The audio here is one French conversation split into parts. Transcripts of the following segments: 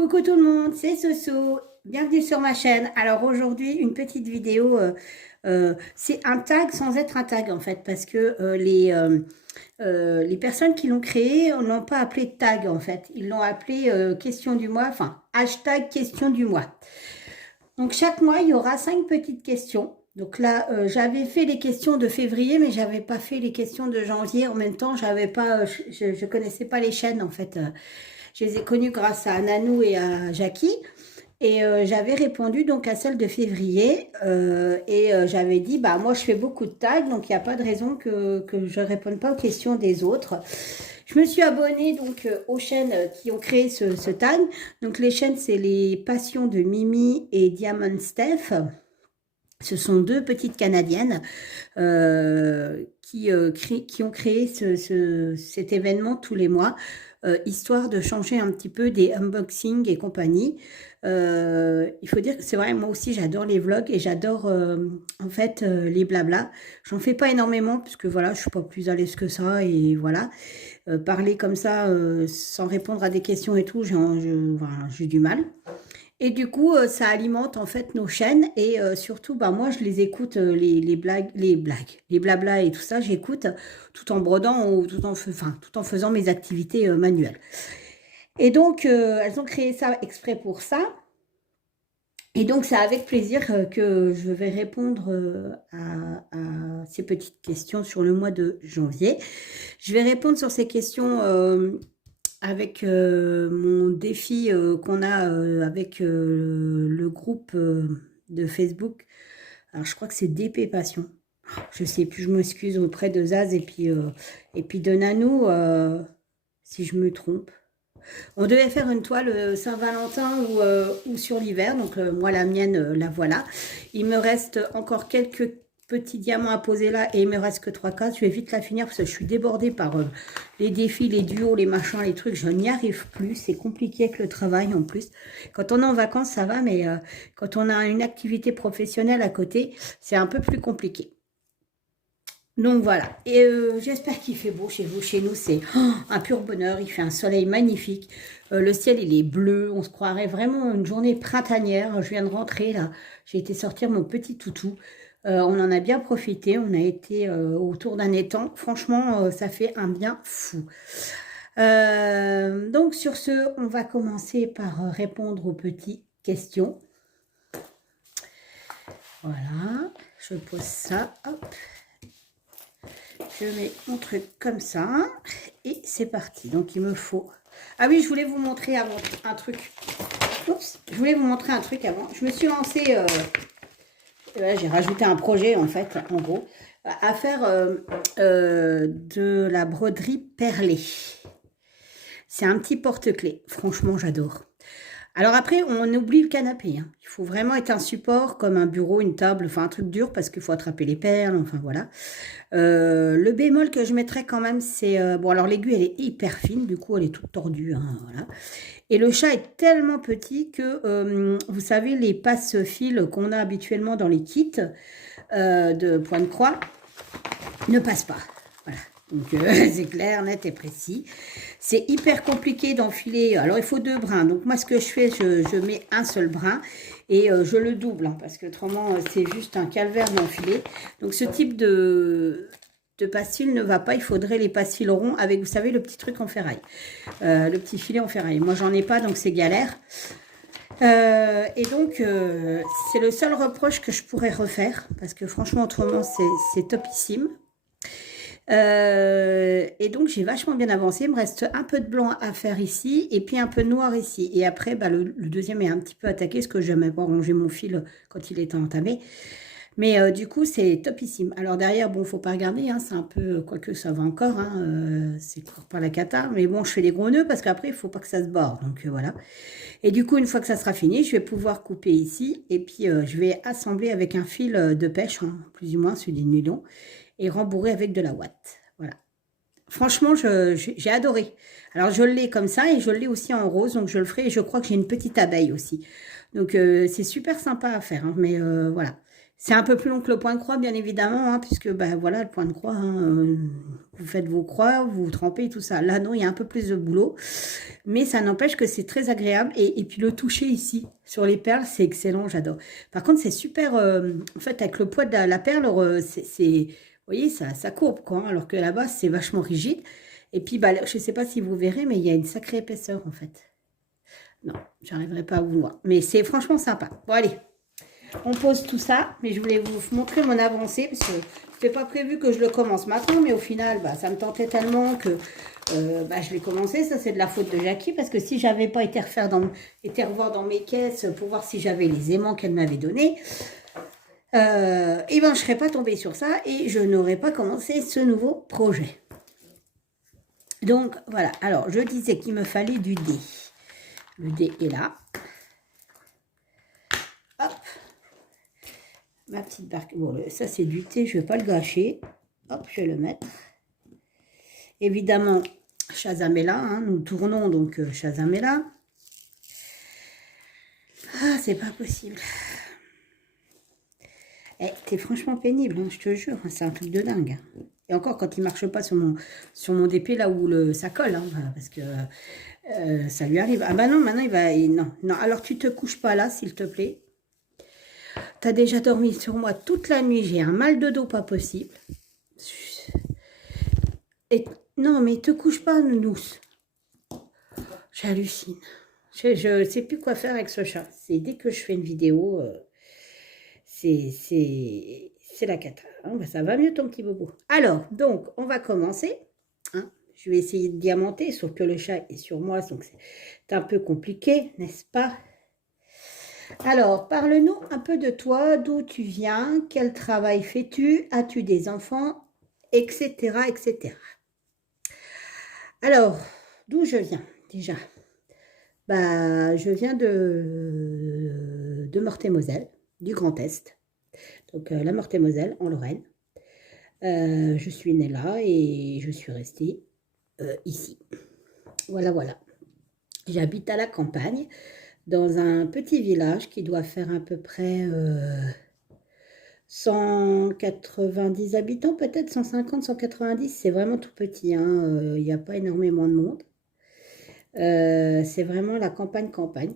Coucou tout le monde, c'est Soso, bienvenue sur ma chaîne. Alors aujourd'hui, une petite vidéo, c'est un tag sans être un tag en fait, parce que les personnes qui l'ont créé n'ont pas appelé tag en fait, ils l'ont appelé question du mois, enfin hashtag question du mois. Donc chaque mois, il y aura 5 petites questions. Donc là, j'avais fait les questions de février, mais j'avais pas fait les questions de janvier. En même temps, j'avais pas, je connaissais pas les chaînes en fait. Je les ai connues grâce à Nanou et à Jackie. Et j'avais répondu donc à celle de février j'avais dit, bah moi je fais beaucoup de tags, donc il n'y a pas de raison que je ne réponde pas aux questions des autres. Je me suis abonnée donc aux chaînes qui ont créé ce tag. Donc les chaînes, c'est les Passions de Mimi et Diamond Steph. Ce sont deux petites Canadiennes qui ont créé cet événement tous les mois, histoire de changer un petit peu des unboxings et compagnie. Il faut dire que c'est vrai, moi aussi j'adore les vlogs et j'adore en fait les blabla. J'en fais pas énormément puisque voilà, je suis pas plus à l'aise que ça et voilà. Parler comme ça sans répondre à des questions et tout, voilà, j'ai du mal. Et du coup, ça alimente en fait nos chaînes et surtout, bah, moi, je les écoute, les blabla et tout ça, j'écoute tout en brodant ou tout en faisant mes activités manuelles. Et donc, elles ont créé ça exprès pour ça. Et donc, c'est avec plaisir que je vais répondre à ces petites questions sur le mois de janvier. Je vais répondre sur ces questions avec mon défi qu'on a avec le groupe de Facebook. Alors, je crois que c'est DP Passion. Je sais plus, je m'excuse auprès de Zaz et puis de Nanou, si je me trompe. On devait faire une toile Saint-Valentin ou sur l'hiver, donc moi la mienne, la voilà. Il me reste encore quelques petits diamants à poser là et il me reste que 3 cases. Je vais vite la finir parce que je suis débordée par les défis, les duos, les machins, les trucs. Je n'y arrive plus, c'est compliqué avec le travail en plus. Quand on est en vacances, ça va, mais quand on a une activité professionnelle à côté, c'est un peu plus compliqué. Donc voilà, et j'espère qu'il fait beau chez vous. Chez nous, c'est un pur bonheur, il fait un soleil magnifique. Le ciel, il est bleu, on se croirait vraiment une journée printanière. Je viens de rentrer là, j'ai été sortir mon petit toutou. On en a bien profité, on a été autour d'un étang. Franchement, ça fait un bien fou. Donc sur ce, on va commencer par répondre aux petites questions. Voilà, je pose ça, hop. Je mets mon truc comme ça et c'est parti. Donc il me faut... Ah oui, je voulais vous montrer avant un truc. Oups, je voulais vous montrer un truc avant. Je me suis lancée, j'ai rajouté un projet en fait, en gros, à faire de la broderie perlée. C'est un petit porte-clés. Franchement, j'adore. Alors après, on oublie le canapé. Hein. Il faut vraiment être un support comme un bureau, une table, enfin un truc dur parce qu'il faut attraper les perles, enfin voilà. Le bémol que je mettrais quand même, c'est... bon, alors l'aiguille, elle est hyper fine, du coup, elle est toute tordue, hein, voilà. Et le chat est tellement petit que, vous savez, les passe-fils qu'on a habituellement dans les kits de point de croix ne passent pas. Voilà. Donc, c'est clair, net et précis. C'est hyper compliqué d'enfiler. Alors, il faut 2 brins. Donc, moi, ce que je fais, je mets un seul brin et je le double. Hein, parce que autrement, c'est juste un calvaire d'enfiler. Donc, ce type de passe-fil ne va pas. Il faudrait les passe-fils ronds avec, vous savez, le petit truc en ferraille. Le petit filet en ferraille. Moi, j'en ai pas, donc c'est galère. Et donc, c'est le seul reproche que je pourrais refaire. Parce que franchement, autrement, c'est topissime. Et donc j'ai vachement bien avancé, il me reste un peu de blanc à faire ici et puis un peu de noir ici et après bah, le deuxième est un petit peu attaqué parce que je n'avais pas rangé mon fil quand il était entamé, mais du coup c'est topissime. Alors derrière, bon, faut pas regarder, hein, c'est un peu, quoique ça va encore, hein, c'est encore pas la cata, mais bon, je fais des gros nœuds parce qu'après il faut pas que ça se borde, donc voilà. Et du coup, une fois que ça sera fini, je vais pouvoir couper ici et puis je vais assembler avec un fil de pêche, hein, plus ou moins celui du nylon, et rembourrer avec de la ouate. Voilà. Franchement, j'ai adoré. Alors, je l'ai comme ça et je l'ai aussi en rose, donc je le ferai. Et je crois que j'ai une petite abeille aussi. Donc, c'est super sympa à faire, hein, mais voilà. C'est un peu plus long que le point de croix, bien évidemment, hein, puisque ben, voilà, le point de croix, hein, vous faites vos croix, vous trempez tout ça. Là, non, il y a un peu plus de boulot, mais ça n'empêche que c'est très agréable. Et puis le toucher ici, sur les perles, c'est excellent, j'adore. Par contre, c'est super, en fait, avec le poids de la perle, vous voyez, ça courbe, quoi, hein, alors que là-bas, c'est vachement rigide. Et puis, bah, je ne sais pas si vous verrez, mais il y a une sacrée épaisseur, en fait. Non, j'arriverai pas à vous voir. Mais c'est franchement sympa. Bon, allez. On pose tout ça, mais je voulais vous montrer mon avancée, parce que c'était pas prévu que je le commence maintenant, mais au final, bah, ça me tentait tellement que bah, je l'ai commencé. Ça, c'est de la faute de Jackie, parce que si j'avais pas été revoir dans mes caisses pour voir si j'avais les aimants qu'elle m'avait donnés, et ben, je serais pas tombée sur ça et je n'aurais pas commencé ce nouveau projet. Donc, voilà. Alors, je disais qu'il me fallait du dé. Le dé est là. Hop. Ma petite barque. Bon, ça, c'est du thé. Je ne vais pas le gâcher. Hop, je vais le mettre. Évidemment, Shazam est là. Hein, nous tournons, donc Shazam est là. Ah, c'est pas possible. Eh, t'es franchement pénible, hein, je te jure. C'est un truc de dingue. Et encore, quand il ne marche pas sur mon DP, là où ça colle. Hein, parce que ça lui arrive. Ah bah non, maintenant, non, non. Alors, tu te couches pas là, s'il te plaît. T'as déjà dormi sur moi toute la nuit. J'ai un mal de dos pas possible. Et non, mais te couche pas, Nounous. J'hallucine. Je sais plus quoi faire avec ce chat. C'est dès que je fais une vidéo, c'est la cata. Hein, bah, ça va mieux ton petit bobo. Alors, donc, on va commencer. Hein. Je vais essayer de diamanter, sauf que le chat est sur moi, donc c'est un peu compliqué, n'est-ce pas? Alors, parle-nous un peu de toi, d'où tu viens, quel travail fais-tu, as-tu des enfants, etc., etc. Alors, d'où je viens déjà? Bah, je viens de Meurthe-et-Moselle, du Grand Est, donc la Meurthe-et-Moselle en Lorraine. Je suis née là et je suis restée ici. Voilà, voilà. J'habite à la campagne, dans un petit village qui doit faire à peu près 190 habitants, peut-être 150, 190. C'est vraiment tout petit, hein. Il n'y a pas énormément de monde. C'est vraiment la campagne.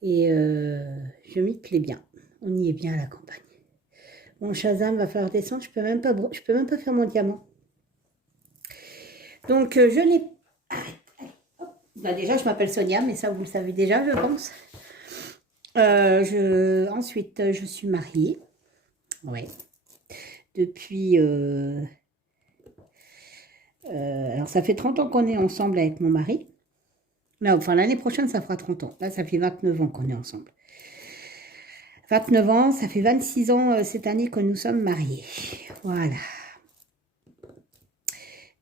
Et je m'y plais bien. On y est bien à la campagne. Mon Shazam va falloir descendre. Je peux même pas faire mon diamant. Donc je n'ai... Bah, déjà, je m'appelle Sonia, mais ça, vous le savez déjà, je pense. Ensuite, je suis mariée. Ouais. Depuis... alors, ça fait 30 ans qu'on est ensemble avec mon mari. Non, enfin, l'année prochaine, ça fera 30 ans. Là, ça fait 29 ans qu'on est ensemble. 29 ans, ça fait 26 ans cette année que nous sommes mariés. Voilà.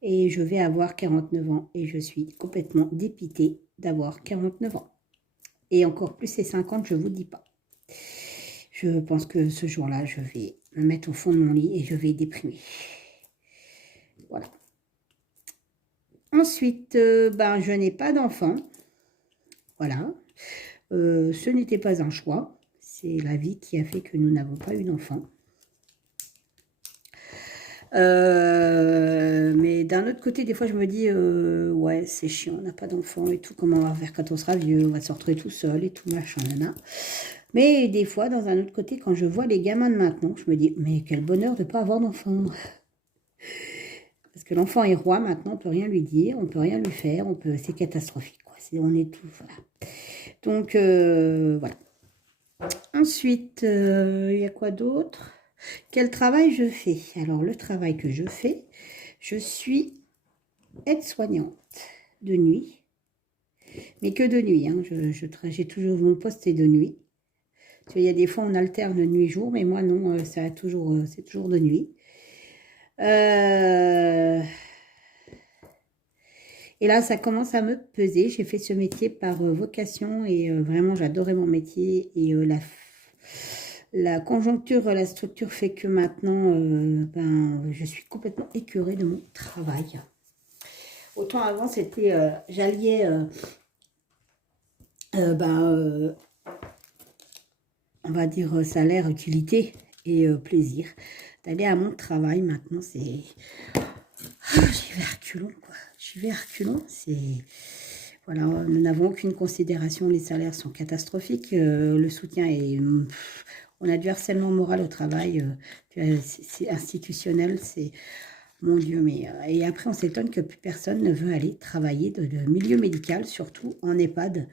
Et je vais avoir 49 ans et je suis complètement dépitée d'avoir 49 ans. Et encore plus c'est 50, je vous dis pas. Je pense que ce jour-là, je vais me mettre au fond de mon lit et je vais déprimer. Voilà. Ensuite, ben, je n'ai pas d'enfant. Voilà. Ce n'était pas un choix. C'est la vie qui a fait que nous n'avons pas eu d'enfant. Mais d'un autre côté, des fois, je me dis, ouais, c'est chiant, on n'a pas d'enfant et tout, comment on va faire quand on sera vieux, on va se retrouver tout seul et tout, machin, nana. Mais des fois, dans un autre côté, quand je vois les gamins de maintenant, je me dis, mais quel bonheur de ne pas avoir d'enfant. Parce que l'enfant est roi maintenant, on ne peut rien lui dire, on ne peut rien lui faire, c'est catastrophique, quoi. On est tout, voilà. Donc, voilà. Ensuite, il y a quoi d'autre? Quel travail je fais? Alors, le travail que je fais, je suis aide-soignante de nuit, mais que de nuit. Hein. J'ai toujours mon poste est de nuit. Il y a des fois, on alterne nuit-jour, mais moi, non, c'est toujours de nuit. Et là, ça commence à me peser. J'ai fait ce métier par vocation et vraiment, j'adorais mon métier. Et la conjoncture, la structure fait que maintenant, ben, je suis complètement écœurée de mon travail. Autant avant, c'était, j'alliais, ben, on va dire, salaire, utilité et plaisir d'aller à mon travail. Maintenant, c'est... j'y vais à reculons, quoi. J'y vais à reculons, c'est... Voilà, nous n'avons aucune considération, les salaires sont catastrophiques, le soutien est... on a du harcèlement moral au travail, c'est institutionnel, c'est... Mon Dieu, mais... et après, on s'étonne que plus personne ne veut aller travailler de milieu médical, surtout en EHPAD.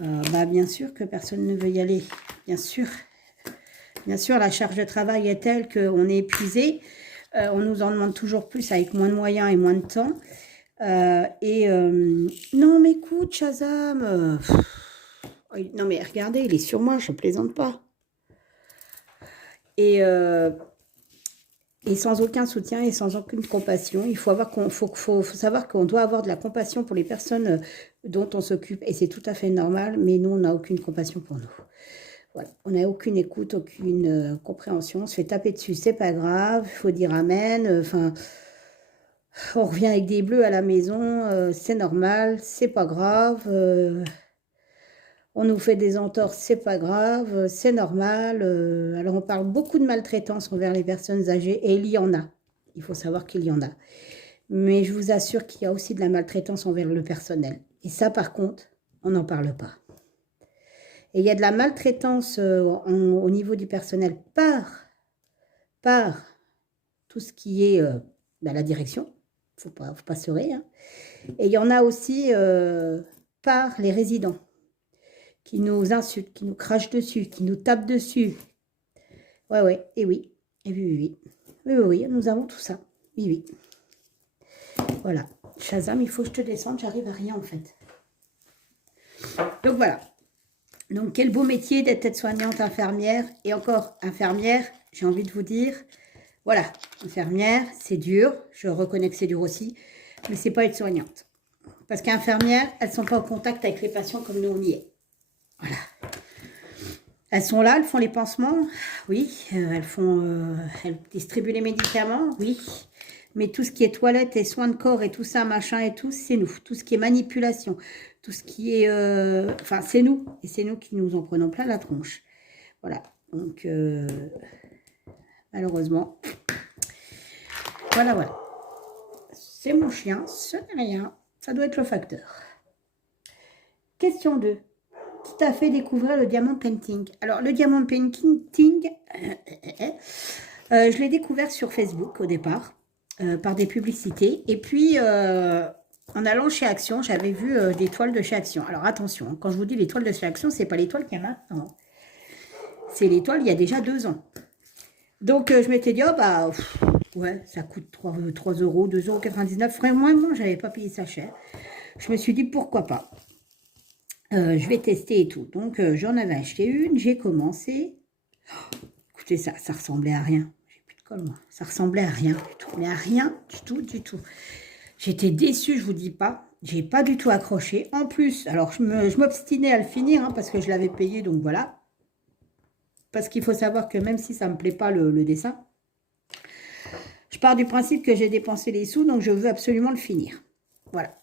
Bah, bien sûr que personne ne veut y aller, bien sûr. Bien sûr, la charge de travail est telle qu'on est épuisé. On nous en demande toujours plus avec moins de moyens et moins de temps. Non, mais écoute, Shazam. Non, mais regardez, il est sur moi, je ne plaisante pas. Et sans aucun soutien et sans aucune compassion. Il faut savoir qu'on doit avoir de la compassion pour les personnes dont on s'occupe. Et c'est tout à fait normal, mais nous, on n'a aucune compassion pour nous. Voilà. On n'a aucune écoute, aucune compréhension. On se fait taper dessus, c'est pas grave. Il faut dire amen. Enfin, on revient avec des bleus à la maison. C'est normal, c'est pas grave. On nous fait des entorses, c'est pas grave, c'est normal. Alors on parle beaucoup de maltraitance envers les personnes âgées, et il y en a. Il faut savoir qu'il y en a. Mais je vous assure qu'il y a aussi de la maltraitance envers le personnel. Et ça, par contre, on n'en parle pas. Et il y a de la maltraitance au niveau du personnel par tout ce qui est la direction. Faut pas se leurrer. Hein. Et il y en a aussi par les résidents, qui nous insultent, qui nous crachent dessus, qui nous tapent dessus. Ouais, et oui, oui, nous avons tout ça. Oui. Voilà. Shazam, il faut que je te descende, j'arrive à rien en fait. Donc voilà. Donc quel beau métier d'être aide-soignante, infirmière, et encore infirmière, j'ai envie de vous dire, voilà, infirmière, c'est dur, je reconnais que c'est dur aussi, mais c'est pas aide-soignante. Parce qu'infirmières, elles sont pas en contact avec les patients comme nous on y est. Voilà. Elles sont là, elles font les pansements, oui. Elles distribuent les médicaments, oui. Mais tout ce qui est toilette et soins de corps et tout ça, machin et tout, c'est nous. Tout ce qui est manipulation, tout ce qui est... Enfin, c'est nous. Et c'est nous qui nous en prenons plein la tronche. Voilà. Donc, malheureusement. Voilà. C'est mon chien, ce n'est rien. Ça doit être le facteur. Question 2. Qui t'a fait découvrir le diamond painting? Alors, le diamond painting, je l'ai découvert sur Facebook au départ, par des publicités. Et puis, en allant chez Action, j'avais vu des toiles de chez Action. Alors, attention, hein, quand je vous dis les toiles de chez Action, ce n'est pas les toiles qu'il y a maintenant. C'est les toiles il y a déjà 2 ans. Donc, je m'étais dit, oh, bah, ouais, ça coûte 3 euros, 2,99 €. Vraiment, je n'avais pas payé ça cher. Je me suis dit, pourquoi pas? Je vais tester et tout. Donc, j'en avais acheté une, j'ai commencé. Oh, écoutez, ça ressemblait à rien. J'ai plus de colle, moi. Ça ressemblait à rien du tout. Mais à rien du tout. J'étais déçue, je vous dis pas. J'ai pas du tout accroché. En plus, alors, je m'obstinais à le finir, hein, parce que je l'avais payé, donc voilà. Parce qu'il faut savoir que même si ça me plaît pas le dessin, je pars du principe que j'ai dépensé les sous, donc je veux absolument le finir. Voilà.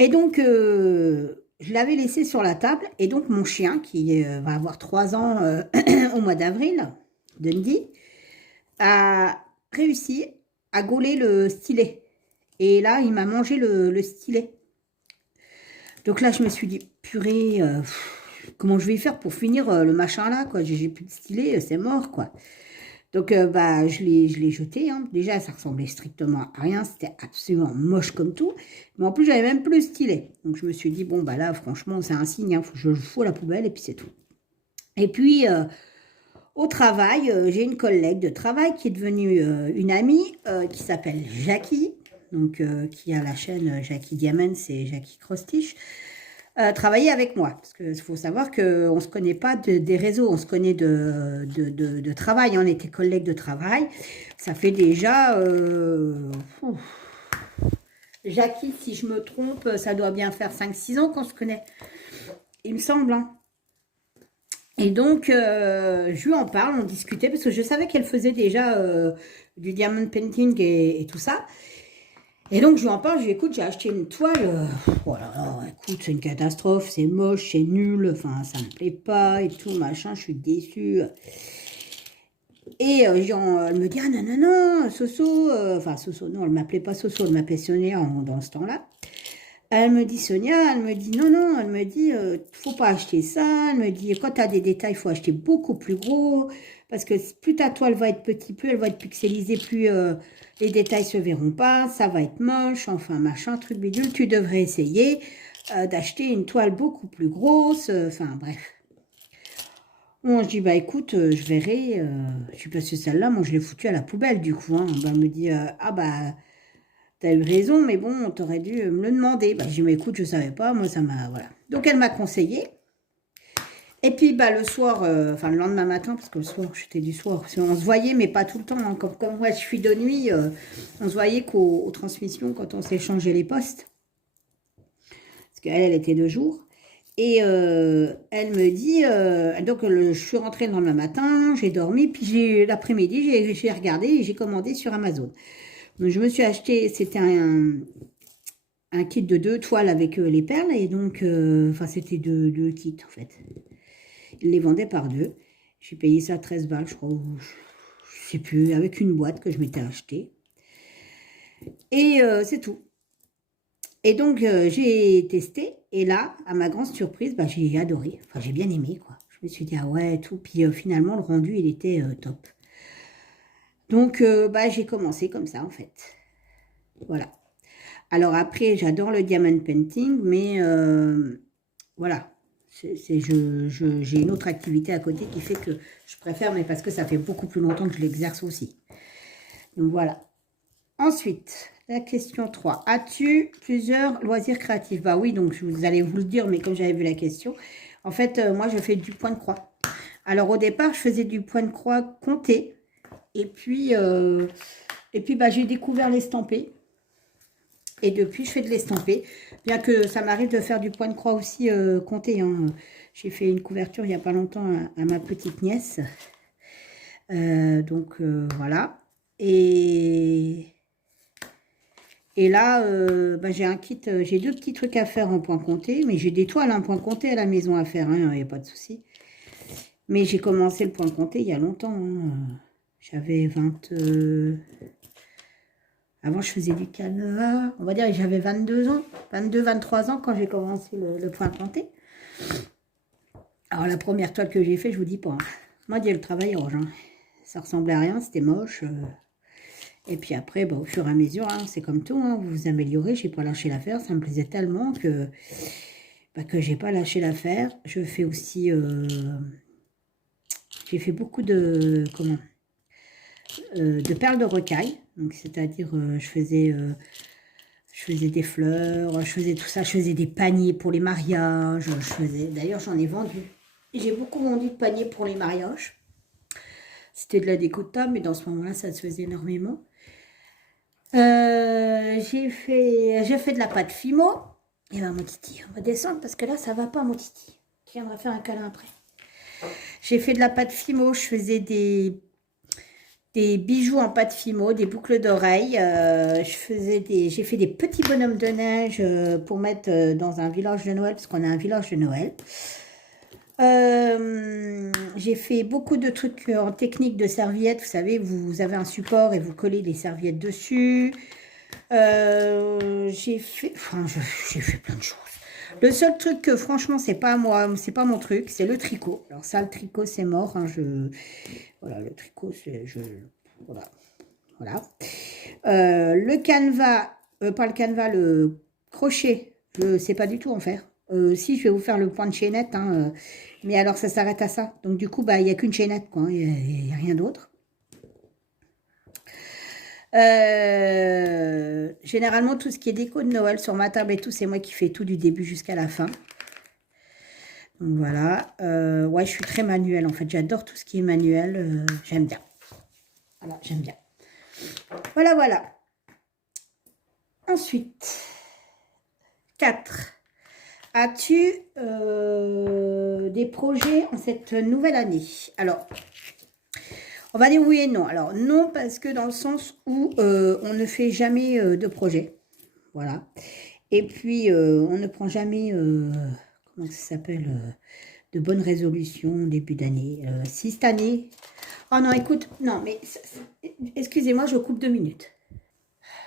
Et donc, je l'avais laissé sur la table. Et donc, mon chien, qui va avoir 3 ans au mois d'avril, Dundee, a réussi à gauler le stylet. Et là, il m'a mangé le stylet. Donc là, je me suis dit, purée, comment je vais faire pour finir le machin là, quoi. J'ai plus de stylet, c'est mort, quoi. Donc, je l'ai jeté. Hein. Déjà, ça ressemblait strictement à rien. C'était absolument moche comme tout. Mais en plus, j'avais même plus le stylet. Donc, je me suis dit, bon, bah là, franchement, c'est un signe. Hein, faut que je le fous à la poubelle et puis c'est tout. Et puis, au travail, j'ai une collègue de travail qui est devenue une amie qui s'appelle Jackie. Donc, qui a la chaîne Jackie Diamond, c'est Jackie Crostich. Travailler avec moi, parce qu'il faut savoir qu'on ne se connaît pas des réseaux, on se connaît de travail, on était collègues de travail, ça fait déjà, Jackie, si je me trompe, ça doit bien faire 5-6 ans qu'on se connaît, il me semble, hein. Et donc, je lui en parle, on discutait, parce que je savais qu'elle faisait déjà du diamond painting et tout ça. Et donc, je lui en parle, je lui dis, écoute, j'ai acheté une toile. Voilà, alors, écoute, c'est une catastrophe, c'est moche, c'est nul, enfin, ça me plaît pas et tout, machin, je suis déçue. Et elle me dit, ah non, non, non, Soso, enfin, Soso, non, elle m'appelait pas Soso, elle m'appelait Sonia dans ce temps-là. Elle me dit, Sonia, elle me dit, non, non, elle me dit, faut pas acheter ça. Elle me dit, quand tu as des détails, il faut acheter beaucoup plus gros. Parce que plus ta toile va être petit, plus elle va être pixelisée, plus les détails se verront pas. Ça va être moche, enfin, machin, truc bidule. Tu devrais essayer d'acheter une toile beaucoup plus grosse. Enfin, bref. Bon, je dis, bah écoute, je verrai. Je suis passée celle-là, moi je l'ai foutue à la poubelle du coup. Hein. Bah, elle me dit, ah bah. T'as eu raison, mais bon, t'aurais dû me le demander. Bah, j'ai dit, mais écoute, je savais pas, moi, ça m'a... Voilà. Donc, elle m'a conseillé. Et puis, bah, le soir, enfin, le lendemain matin, parce que le soir, j'étais du soir, parce qu'on se voyait, mais pas tout le temps. Hein. Comme moi, je suis de nuit, on se voyait qu'aux transmissions, quand on s'échangeait les postes. Parce qu'elle, elle était de jour. Et elle me dit, donc je suis rentrée le lendemain matin, j'ai dormi, puis l'après-midi, j'ai regardé et j'ai commandé sur Amazon. Donc, je me suis acheté, c'était un kit de 2 toiles avec les perles, et donc, enfin, c'était deux kits en fait. Ils les vendaient par deux. J'ai payé ça 13 balles, je crois, ou je sais plus, avec une boîte que je m'étais achetée. Et c'est tout. Et donc, j'ai testé, et là, à ma grande surprise, bah, j'ai adoré. Enfin, j'ai bien aimé, quoi. Je me suis dit, ah ouais, tout. Puis finalement, le rendu, il était top. Donc, bah, j'ai commencé comme ça, en fait. Voilà. Alors après, j'adore le diamond painting, mais voilà. J'ai une autre activité à côté qui fait que je préfère, mais parce que ça fait beaucoup plus longtemps que je l'exerce aussi. Donc voilà. Ensuite, la question 3. As-tu plusieurs loisirs créatifs? Bah oui, donc vous allez vous le dire, mais comme j'avais vu la question, en fait, moi, je fais du point de croix. Alors au départ, je faisais du point de croix compté. Et puis bah, j'ai découvert l'estampé. Et depuis, je fais de l'estampé. Bien que ça m'arrive de faire du point de croix aussi compté. Hein. J'ai fait une couverture il n'y a pas longtemps à ma petite nièce. Donc, voilà. Et là, bah, j'ai un kit, j'ai 2 petits trucs à faire en point compté. Mais j'ai des toiles en point compté à la maison à faire. Il n'y a pas de souci. Mais j'ai commencé le point compté il y a longtemps. Hein. J'avais 20... Avant, je faisais du canevas. On va dire que j'avais 22 ans. 22, 23 ans quand j'ai commencé le point compté. Alors, la première toile que j'ai faite, je vous dis pas. Hein. Moi, le travail rouge. Hein. Ça ressemblait à rien, c'était moche. Et puis après, bah, au fur et à mesure, hein, c'est comme tout. Hein, vous vous améliorez. J'ai pas lâché l'affaire. Ça me plaisait tellement que j'ai pas lâché l'affaire. Je fais aussi... j'ai fait beaucoup de... Comment de perles de rocaille. Donc, c'est-à-dire, je faisais des fleurs, je faisais tout ça, je faisais des paniers pour les mariages, d'ailleurs, j'en ai vendu. J'ai beaucoup vendu de paniers pour les mariages. C'était de la déco de table, mais dans ce moment-là, ça se faisait énormément. J'ai fait de la pâte Fimo. Et ben, mon titi, on va descendre parce que là, ça va pas, mon titi. Tu viendras faire un câlin après. J'ai fait de la pâte Fimo, je faisais des bijoux en pâte Fimo, des boucles d'oreilles. J'ai fait des petits bonhommes de neige pour mettre dans un village de Noël, parce qu'on a un village de Noël. J'ai fait beaucoup de trucs en technique de serviettes. Vous savez, vous avez un support et vous collez les serviettes dessus. J'ai fait plein de choses. Le seul truc que franchement c'est pas moi, c'est pas mon truc, c'est le tricot. Alors ça, le tricot c'est mort. Hein, voilà, le tricot c'est voilà. Le canevas, pas le canevas, le crochet, je sais pas du tout en faire. Si, je vais vous faire le point de chaînette, hein, mais alors ça s'arrête à ça. Donc du coup, bah il n'y a qu'une chaînette, quoi. Il n'y a rien d'autre. Généralement, tout ce qui est déco de Noël sur ma table et tout, c'est moi qui fais tout du début jusqu'à la fin. Donc voilà. Ouais, je suis très manuelle en fait. J'adore tout ce qui est manuel. J'aime bien. Voilà, j'aime bien. Voilà, voilà. Ensuite, 4. As-tu des projets en cette nouvelle année? Alors, on va dire oui et non. Alors, non, parce que dans le sens où on ne fait jamais de projet. Voilà. Et puis, on ne prend jamais, comment ça s'appelle, de bonnes résolutions au début d'année. Si cette année... Oh non, écoute, non, mais excusez-moi, je coupe 2 minutes.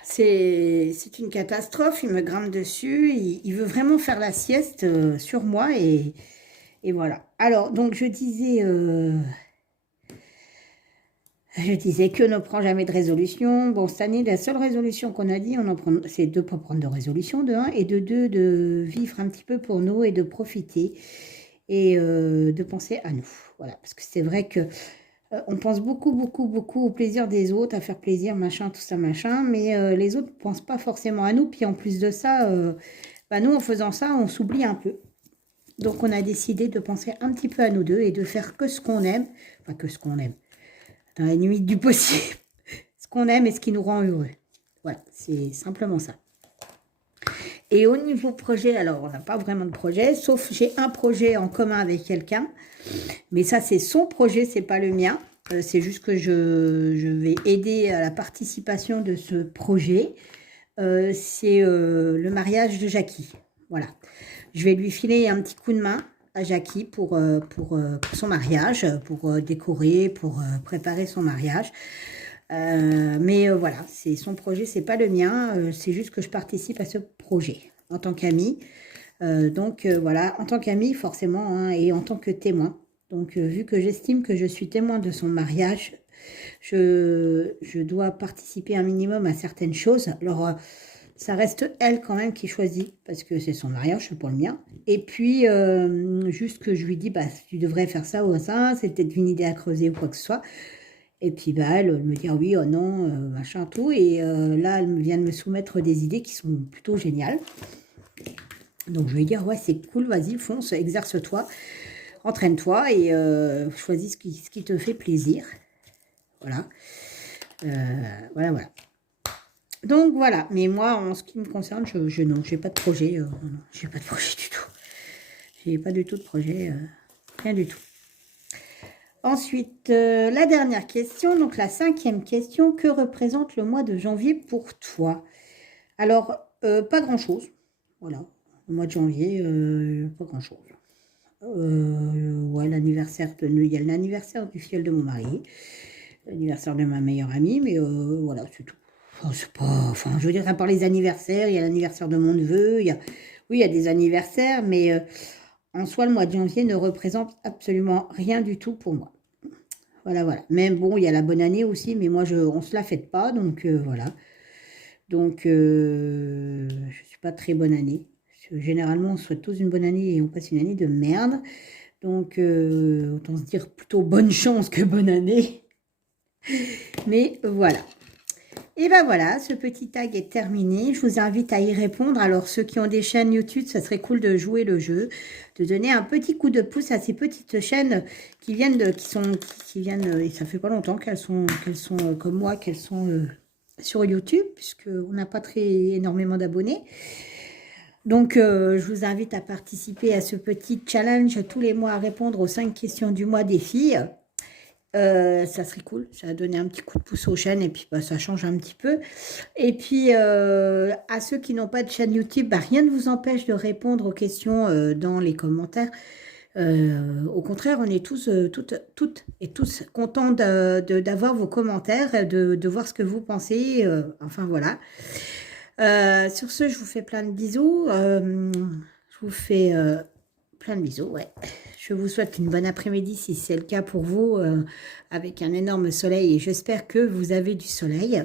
C'est une catastrophe, il me grimpe dessus, il veut vraiment faire la sieste sur moi et voilà. Alors, donc je disais que ne prend jamais de résolution. Bon, cette année, la seule résolution qu'on a dit, c'est de ne pas prendre de résolution, de un, et de deux, de vivre un petit peu pour nous et de profiter et de penser à nous. Voilà, parce que c'est vrai que on pense beaucoup, beaucoup, beaucoup au plaisir des autres, à faire plaisir, machin, tout ça, machin, mais les autres ne pensent pas forcément à nous. Puis en plus de ça, bah nous, en faisant ça, on s'oublie un peu. Donc on a décidé de penser un petit peu à nous deux et de faire que ce qu'on aime, enfin que ce qu'on aime, dans la limite du possible, ce qu'on aime et ce qui nous rend heureux. Voilà, c'est simplement ça. Et au niveau projet, alors on n'a pas vraiment de projet, sauf j'ai un projet en commun avec quelqu'un, mais ça c'est son projet, c'est pas le mien. C'est juste que je vais aider à la participation de ce projet. C'est le mariage de Jackie. Voilà. Je vais lui filer un petit coup de main à Jackie pour son mariage, pour décorer, pour préparer son mariage. Mais voilà, c'est son projet, c'est pas le mien. C'est juste que je participe à ce projet en tant qu'amie. Donc voilà, en tant qu'amie forcément, hein, et en tant que témoin. Donc vu que j'estime que je suis témoin de son mariage, je dois participer un minimum à certaines choses. Alors ça reste elle quand même qui choisit, parce que c'est son mariage, c'est pas le mien. Et puis, juste que je lui dis, bah, tu devrais faire ça ou ça, c'est peut-être une idée à creuser ou quoi que ce soit. Et puis, bah, elle me dit, ah oui, oh non, machin, tout. Et là, elle vient de me soumettre des idées qui sont plutôt géniales. Donc, je vais dire, ouais, c'est cool, vas-y, fonce, exerce-toi, entraîne-toi et choisis ce qui te fait plaisir. Voilà. Voilà, voilà. Donc voilà, mais moi en ce qui me concerne, non, j'ai pas de projet, non, j'ai pas de projet du tout. J'ai pas du tout de projet, rien du tout. Ensuite, la dernière question, donc la 5e question, que représente le mois de janvier pour toi? Alors, pas grand-chose, voilà, le mois de janvier, pas grand-chose. Ouais, il y a l'anniversaire du filleul de mon mari, l'anniversaire de ma meilleure amie, mais voilà, c'est tout. Enfin, c'est pas, enfin, je veux dire, à part les anniversaires, il y a l'anniversaire de mon neveu, oui, il y a des anniversaires, mais en soi, le mois de janvier ne représente absolument rien du tout pour moi. Voilà, voilà. Même bon, il y a la bonne année aussi, mais moi, on se la fête pas, donc voilà. Donc, je suis pas très bonne année. Généralement, on souhaite tous une bonne année et on passe une année de merde. Donc, autant se dire plutôt bonne chance que bonne année. Mais voilà. Et ben voilà, ce petit tag est terminé. Je vous invite à y répondre. Alors, ceux qui ont des chaînes YouTube, ça serait cool de jouer le jeu, de donner un petit coup de pouce à ces petites chaînes qui viennent, et ça fait pas longtemps qu'elles sont comme moi, qu'elles sont sur YouTube, puisqu'on n'a pas très énormément d'abonnés. Donc, je vous invite à participer à ce petit challenge tous les mois à répondre aux 5 questions du mois des filles. Ça serait cool, ça va donner un petit coup de pouce aux chaînes et puis bah, ça change un petit peu. Et puis à ceux qui n'ont pas de chaîne YouTube, bah, rien ne vous empêche de répondre aux questions dans les commentaires. Au contraire, on est tous, toutes et tous contents d'avoir vos commentaires, de voir ce que vous pensez. Enfin voilà. Sur ce, je vous fais plein de bisous. Je vous fais plein de bisous, ouais. Je vous souhaite une bonne après-midi si c'est le cas pour vous, avec un énorme soleil. Et j'espère que vous avez du soleil.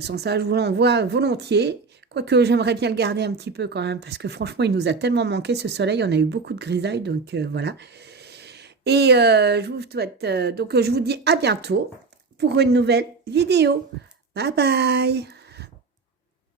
Sans ça, je vous l'envoie volontiers. Quoique, j'aimerais bien le garder un petit peu quand même, parce que franchement, il nous a tellement manqué ce soleil. On a eu beaucoup de grisailles, donc voilà. Et je vous souhaite, donc je vous dis à bientôt pour une nouvelle vidéo. Bye bye!